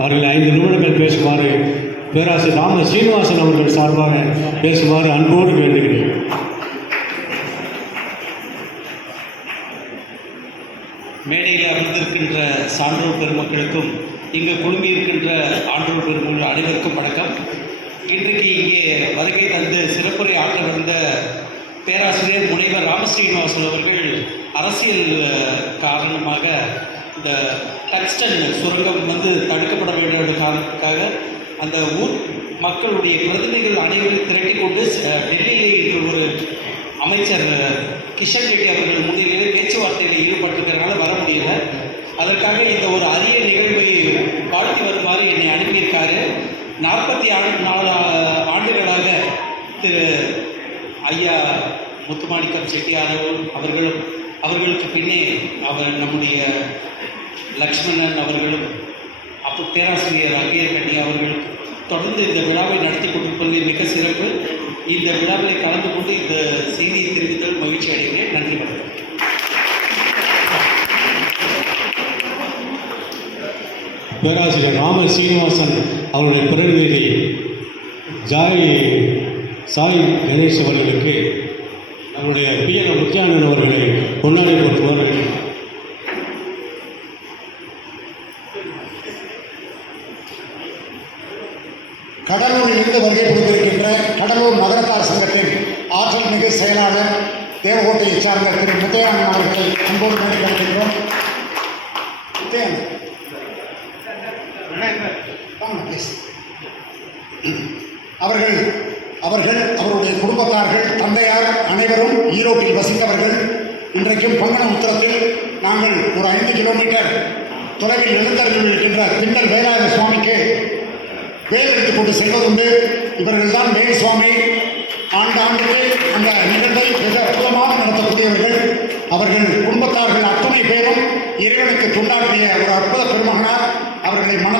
அவர்கள் ஐந்து நிமிடங்கள் பேசுமாறு பேராசிரியர் ராம சீனிவாசன் அவர்கள் சார்பாக பேசுமாறு அன்போடு வேண்டுகிறேன். மேடையில் அமர்ந்திருக்கின்ற சான்றோர் பெருமக்களுக்கும் இங்கு குழுமியிருக்கின்ற ஆன்றோர் பெருமக்கள் அனைவருக்கும் வணக்கம். இன்றைக்கு இங்கே வருகை தந்து சிறப்புரை ஆற்ற வந்த பேராசிரியர் முனைவர் ராமஸ்ரீனிவாசன் அவர்கள் அரசியல் காரணமாக இந்த டக்ஸ்டன் சுரங்கம் வந்து தடுக்கப்பட்ட அந்த ஊர் மக்களுடைய பிரதிநிதிகள் அனைவரும் திரட்டி கொண்டு டெல்லியில் டெல்லியிலே இன்று ஒரு அமைச்சர் கிஷன் ரெட்டி அவர்கள் முன்னிலையில் பேச்சுவார்த்தையில் ஈடுபட்டிருக்கிறனால வர முடியல. அதற்காக இந்த ஒரு அரிய நிகழ்வை வாழ்த்தி வருமாறு என்னை அனுப்பியிருக்காரு. நாற்பத்தி ஆண்டு நாலு ஆ- ஆண்டுகளாக திரு ஐயா முத்துமாணிக்கம் செட்டியார் அவர்களும் அவர்களுக்கு பின்னே அவர் நம்முடைய லக்ஷ்மணன் அவர்களும் அப்போ பேராசிரியர் அங்கேயர் கண்ணி அவர்களுக்கு தொடர்ந்து இந்த விழாவை நடத்தி கொண்டிருப்பது மிக சிறப்பு. இந்த விழாவில் கலந்து கொண்டு இந்த செய்தியை தெரிவித்தல் மகிழ்ச்சி அடைகிறேன். நன்றி வணக்கம். பேராசிரியர் ராம சீனிவாசன் அவருடைய பிறந்தேதி ஜாய் சாய் கணேஷ் அவர்களுக்கு நம்முடைய பி என் முத்தியானன் அவர்களை பொன்னாடை போட்டுவார் கடலூரில் இருந்து வருகை புரிந்திருக்கின்ற கடலூர் நகரத்தார் சங்கத்தின் ஆற்றல் மிகு செயலாளர் தேவகோட்டையைச் சார்ந்த திரு முத்தையானன் அவர்களை அன்போடு வேண்டிக்கொள்கின்றோம் அவர்கள் அவர்கள் அவருடைய குடும்பத்தார்கள் தந்தையார் அனைவரும் ஈரோட்டில் வசித்தவர்கள். இன்றைக்கும் பங்கன உத்தரத்தில் நாங்கள் ஒரு ஐந்து கிலோமீட்டர் தொலைவில் எழுந்தருளில் இருக்கின்ற திண்டல் வேலாயுத சுவாமிக்கு வேல் எடுத்துக் கொண்டு செல்வதுண்டு. இவர்கள்தான் மேல் சுவாமி. ஆண்டாண்டுக்கு அந்த நிகழ்வை மிக அற்புதமாக நடத்தக்கூடியவர்கள். அவர்கள் குடும்பத்தார்கள் அத்துணை பேரும் இறைவனுக்கு தொண்டாற்றிய ஒரு அற்புத பெருமகனார். அவர்களை மன